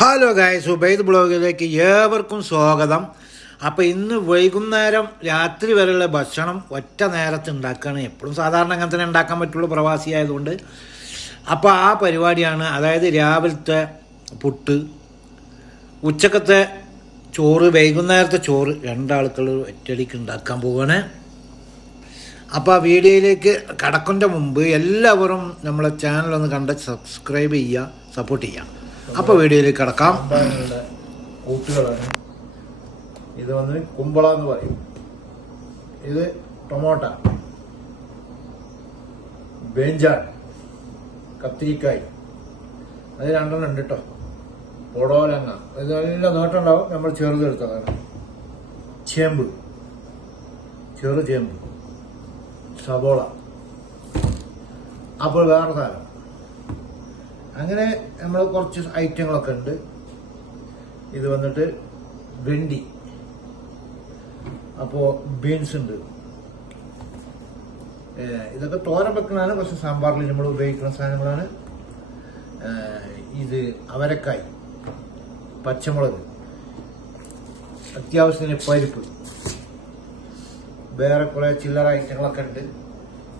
Hello guys Ubaid ബ്ലോഗിലേക്ക് ഏവർക്കും സ്വാഗതം. അപ്പോൾ ഇന്ന് വൈകുന്നേരം രാത്രി വരെയുള്ള ഭക്ഷണം ഒറ്റ നേരത്ത് ഉണ്ടാക്കുകയാണ്. എപ്പോഴും സാധാരണ അങ്ങനെ തന്നെ ഉണ്ടാക്കാൻ പറ്റുള്ളൂ പ്രവാസി ആയതുകൊണ്ട്. അപ്പോൾ ആ പരിപാടിയാണ് അതായത് രാവിലത്തെ പുട്ട് ഉച്ചക്കത്തെ ചോറ് വൈകുന്നേരത്തെ ചോറ് രണ്ടാൾക്കുള്ള ഒറ്റയടിക്ക് ഉണ്ടാക്കാൻ പോവുകയാണ് അപ്പോൾ ആ വീഡിയോയിലേക്ക് കടക്കുന്നതിന്റെ മുമ്പ് എല്ലാവരും നമ്മളെ ചാനലൊന്ന് കണ്ട് സബ്സ്ക്രൈബ് ചെയ്യുക സപ്പോർട്ട് ചെയ്യുക. അപ്പോൾ വീഡിയോയിലേക്ക് കടക്കാം. കൂട്ടുകളാണ്. ഇത് വന്ന് കുമ്പള എന്ന് പറയും. ഇത് ടൊമാറ്റ. ബേഞ്ചാൻ. കത്തിരിക്കായ്. അത് രണ്ടെണ്ണം ഉണ്ട് കേട്ടോ പൊടോലങ്ങ ഇതെല്ലാം നോട്ടുണ്ടാവും നമ്മൾ ചെറുതെടുത്തതാണ് ചേമ്പ്. ചെറു ചേമ്പ്. സബോള അപ്പോൾ വേറെ സാധനം. അങ്ങനെ നമ്മൾ കുറച്ച് ഐറ്റങ്ങളൊക്കെ ഉണ്ട്. ഇത് വന്നിട്ട് വെണ്ടി. അപ്പോ ബീൻസ് ഉണ്ട്. ഇതൊക്കെ തോരൻ വെക്കണതാണ് കുറച്ച് സാമ്പാറിൽ നമ്മൾ ഉപയോഗിക്കുന്ന സാധനങ്ങളാണ്. ഇത് അവരക്കായ് പച്ചമുളക് അത്യാവശ്യത്തിന് പരിപ്പ്. വേറെ കുറെ ചില്ലറ ഐറ്റങ്ങളൊക്കെ ഉണ്ട്.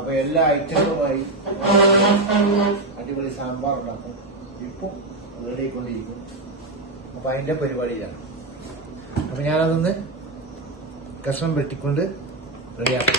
അപ്പൊ എല്ലാ ഐറ്റങ്ങളുമായി അടിപൊളി സാമ്പാർ ഉണ്ടാക്കും. ഇപ്പം റെഡി ആയിക്കൊണ്ടിരിക്കും അപ്പൊ അതിന്റെ പരിപാടിയിലാണ്. അപ്പൊ ഞാനതൊന്ന് കഷ്ണം വെട്ടിക്കൊണ്ട് റെഡിയാക്കും.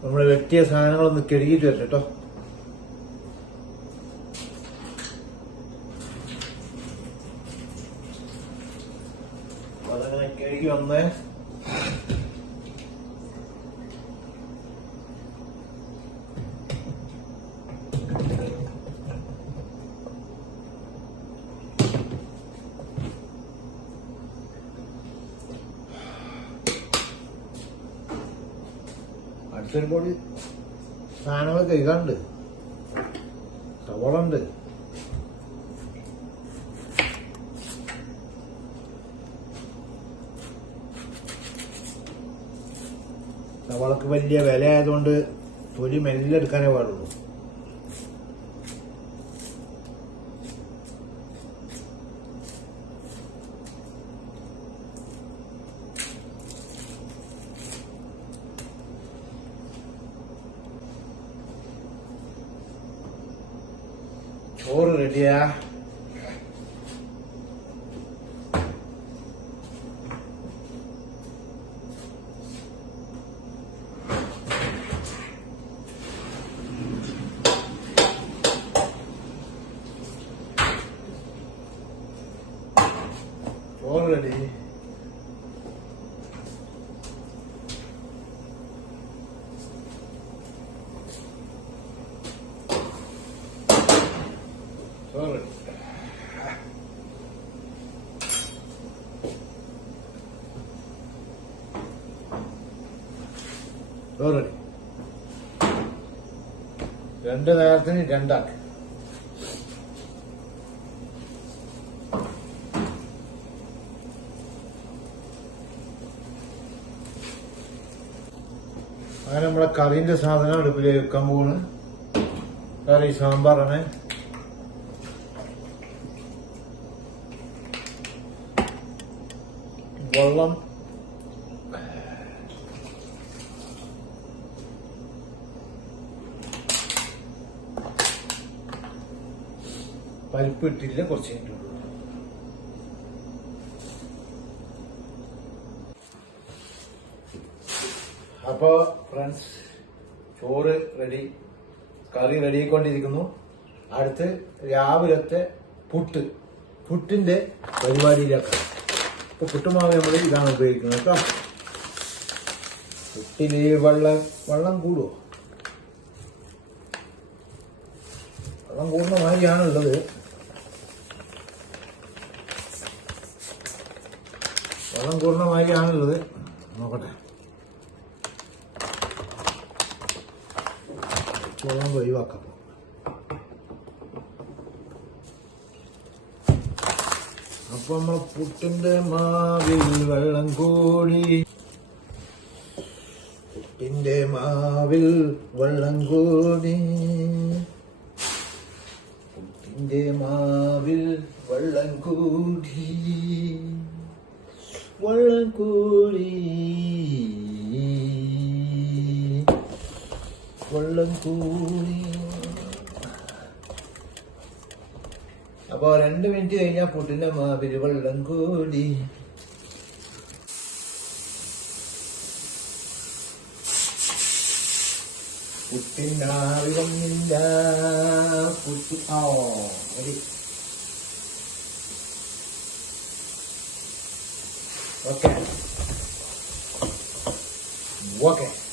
നമ്മൾ വെട്ടിയ സാധനങ്ങളൊന്ന് കഴുകിയിട്ട് വരട്ടെ കേട്ടോ അതങ്ങനെ കഴുകി വന്നേ? അടുത്തൊരു പൊടി സാധനങ്ങൾ കഴിക്കാറുണ്ട്. സവോള ഉണ്ട്. വലിയ വില ആയതുകൊണ്ട് തൊലി മെല്ലെ എടുക്കാനേ പാടുള്ളൂ. ചോറ് റെഡിയാ ചോറ് റെഡി ചോറ് റെഡി റെഡി രണ്ട് നേരത്തിന് രണ്ടാക്ക്. അങ്ങനെ നമ്മളെ കറിന്റെ സാധനം അടുപ്പിലേക്ക് വെക്കാൻ പോണ് കറി സാമ്പാറാണ്. വെള്ളം പരിപ്പ് ഇട്ടില്ല കുറച്ച് കഴിഞ്ഞിട്ടുള്ളൂ അപ്പോ ഫ്രണ്ട്സ് ചോറ് റെഡി കറി റെഡി ആയിക്കൊണ്ടിരിക്കുന്നു. അടുത്ത് രാവിലത്തെ പുട്ട് പുട്ടിന്റെ പരിപാടിയിലേക്കാണ് ഇപ്പൊ പുട്ടുമാവ് നമ്മൾ ഇതാണ് ഉപയോഗിക്കുന്നത് കേട്ടോ. പുട്ടിൽ വെള്ളം വെള്ളം കൂടുമോ വെള്ളം കൂടുന്ന മാതിരിയാണ് വെള്ളം കൂടുന്ന മാതിരിയാണ് ഉള്ളത് നോക്കട്ടെ. വെള്ളം ഒഴിവാക്കാം. അപ്പൊ നമ്മളെ പുട്ടിന്റെ മാവിൽ വെള്ളം കൂടി പുട്ടിന്റെ മാവിൽ വെള്ളം കൂടി പുട്ടിന്റെ മാവിൽ വെള്ളം കൂടി വെള്ളം കൂടി വെള്ളം കൂടി അപ്പൊ രണ്ട് മിനിറ്റ് കഴിഞ്ഞാൽ പുട്ടിന്റെ മാവിൽ വെള്ളം കൂടി പുട്ടിനാവിലൊന്നില്ല പുട്ടി ആ Okay. Okay.